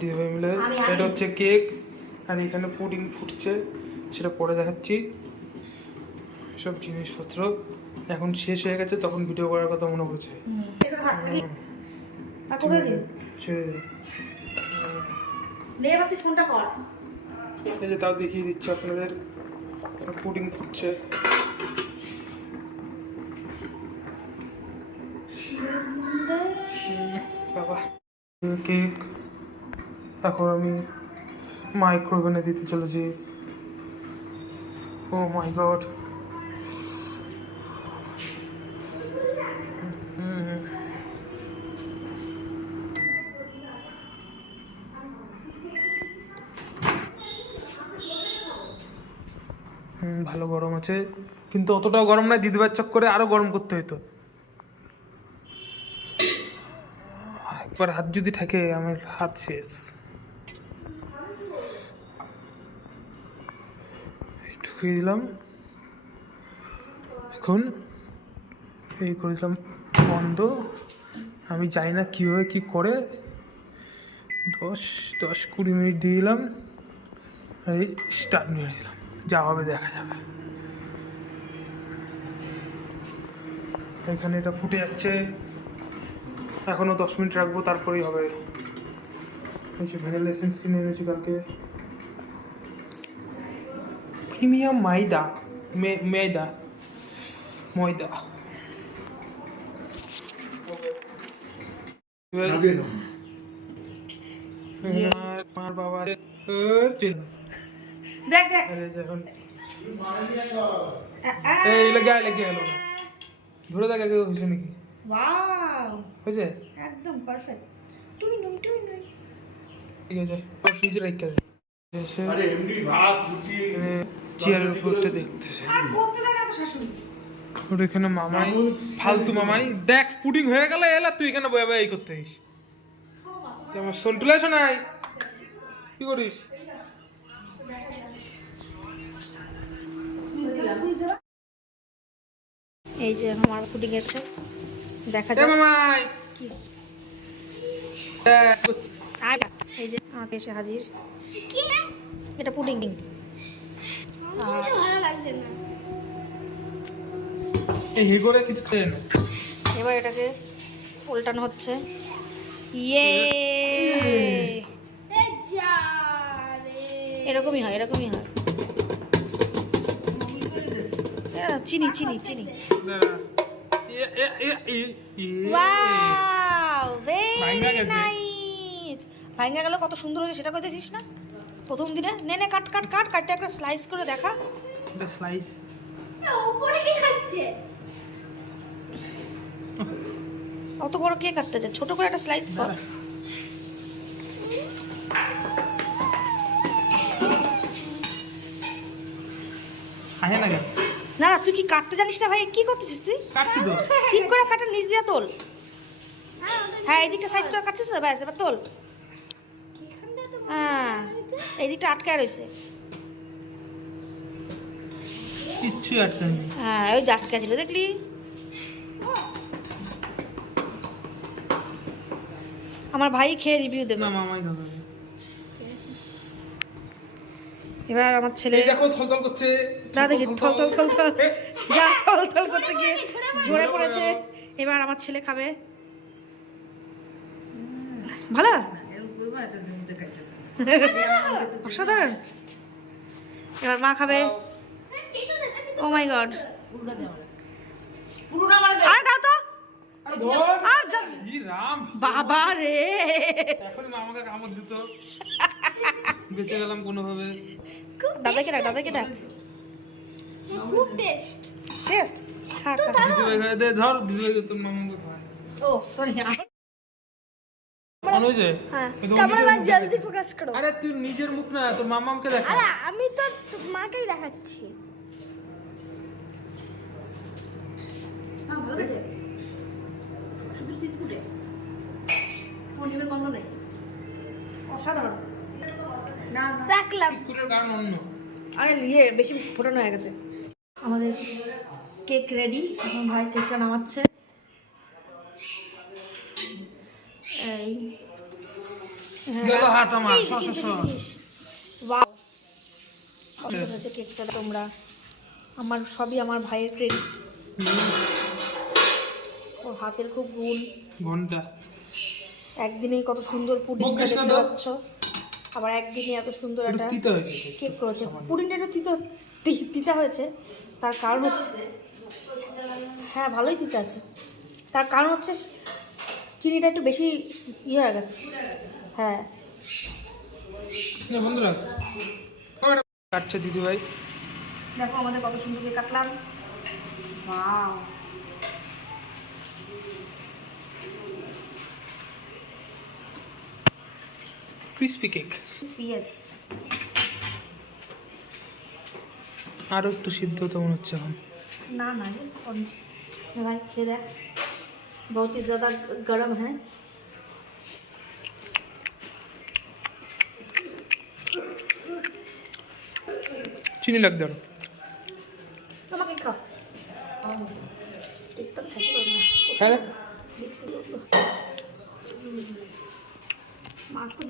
দিদিভাই মিলে। এটা হচ্ছে কেক, আর এখানে পুডিং ফুটছে, সেটা পরে দেখাচ্ছি। সব জিনিসপত্র এখন শেষ হয়ে গেছে, তখন ভিডিও করার কথা মনে পড়েছে। এই যে তাও দেখিয়ে দিচ্ছি আপনাদের, পুডিং ফুটছে। বাবা কেক এখন আমি মাইক্রোওভেনে দিতে চলেছি। ও মাই গড, ভালো গরম আছে, কিন্তু অতটাও গরম নয়, দিদিবার চক্করে আরো গরম করতে হইতো। একবার হাত যদি থাকে, আমার হাত শেষ। ঢুকিয়ে দিলাম, এখন এই করে দিলাম বন্ধ। আমি জানি না কীভাবে কী করে 10-20 মিনিট দিয়ে দিলাম, আর এই স্টার্ট নিয়ে দিলাম, যা হবে দেখা যাবে। এখানে এটা ফুটে যাচ্ছে, এখনও 10 মিনিট রাখবো, তারপরেই হবে। ভ্যানিলা এসেন্স কিনে এনেছি কালকে। প্রিমিয়াম ময়দা, ময়দা আমার বাবা ধরে দেখ আগে হয়েছে নাকি। হয়েছে একদম পারফেক্ট। ঠিক আছে, ফ্রিজে রেখে দে। চেয়ারের উপরটা দেখতেছে ওর এখানে মামাই, ফালতু মামাই। দেখ পুডিং হয়ে গেল, এলা তুই এখানে বয়ে বয়ে এই করতে হইস। আমার সন্টুলা শোনাই, কি করিস? এই যে আমার পুডিং আছে, দেখা যায় মামাই। এই যে আমাকে এসে হাজির, এটা পুডিং। এই করে কিছু খেয়ে না। এবার এটাকে উল্টানো হচ্ছে। ইয়ে, এরকমই হয়, এরকমই হয়। চিনি চিনি চিনি। Wow, very nice. ভাঙা গেল, কত সুন্দর হয়েছে সেটা কই দেখিস না প্রথম দিনে। নে নে, কাট কাট কাট, কাটটা একটা স্লাইস করে দেখা। এটা স্লাইস উপরে কি খাচ্ছে? অত বড় কে কাটতে যায়, ছোট করে একটা স্লাইস কর। খায় না কেন? না না, তুই কি কাটতে জানিস না ভাই? কি করতেছিস তুই? কাটছি তো। ঠিক করে কাটা, নিচ দিয়ে তোল। হ্যাঁ, এই দিকটা সাইড করে কাটছিস তো, ব্যাস এবার তোল। হ্যাঁ, এই দিকটা আটকে রয়েছে। কিচ্ছু আটকে নেই। হ্যাঁ, ওই যে আটকে ছিল, দেখলি? আমার ভাই খেয়ে রিভিউ দেবে। না মামাই দাদা। এবার আমার ছেলে দেখো থলথল করছে। দাদা দেখি থল থল থল থল, যা থল থল করতে গিয়ে ঝরে পড়েছে। এবার আমার ছেলে খাবে। ভালো, অসাধারণ। এবার মা খাবে। ও মাই গড, আর দাও তো। আর বাবা রে, এখন মামাকে কামড় দিত, বেঁচে গেলাম কোনোভাবে। দাদাকে ডাক, দাদাকে ডাক। খুব টেস্ট। টেস্ট, খা খা। দিদিভাই খাই দে, ধর দিদিভাই তোর মামাকে খায়। ও সরি, মনে হয়েছে? ক্যামেরাম্যান জলদি ফোকাস করো। আরে তুই নিজের মুখ না, তোর মামাকে দেখা। আরে আমি তো মাকেই দেখাচ্ছি। অসাধারণ। রাখলাম। গান অন্য। আরে ইয়ে বেশি ফোটানো হয়ে গেছে। আমাদের কেক রেডি, এখন ভাই কেকটা নামাচ্ছে। এই গেল হাত আমার বাহ পছন্দ হয়েছে কেকটা তোমরা আমার সবই আমার ভাইয়ের ক্রেডিট ওর হাতের খুব গুণ ঘন্টা একদিনেই কত সুন্দর পুডিংটা দেখতে পাচ্ছ আবার একদিনে এত সুন্দর একটা তিতা হয়েছে কেক করেছে পুডিংটা একটু তিতা হয়েছে তার কারণ হচ্ছে হ্যাঁ ভালোই তিতা আছে তার কারণ হচ্ছে চিনিটা একটু বেশি ইয়ে হয়ে গেছে হ্যাঁ বন্ধুরা কাটছে দিদিভাই দেখো আমাদের কত সুন্দর কেক কাটলাম ওয়াও ক্রিসপি কেক ইয়েস আরও একটু সিদ্ধ তো মনে হচ্ছে এখন ना ना ये स्पंज ये भाई खेल है बहुत ही ज़्यादा गर्म है চিনি লাগবে আরো আমাকে খাও एकदम खाते हो ना হ্যাঁ मिक्स मार तो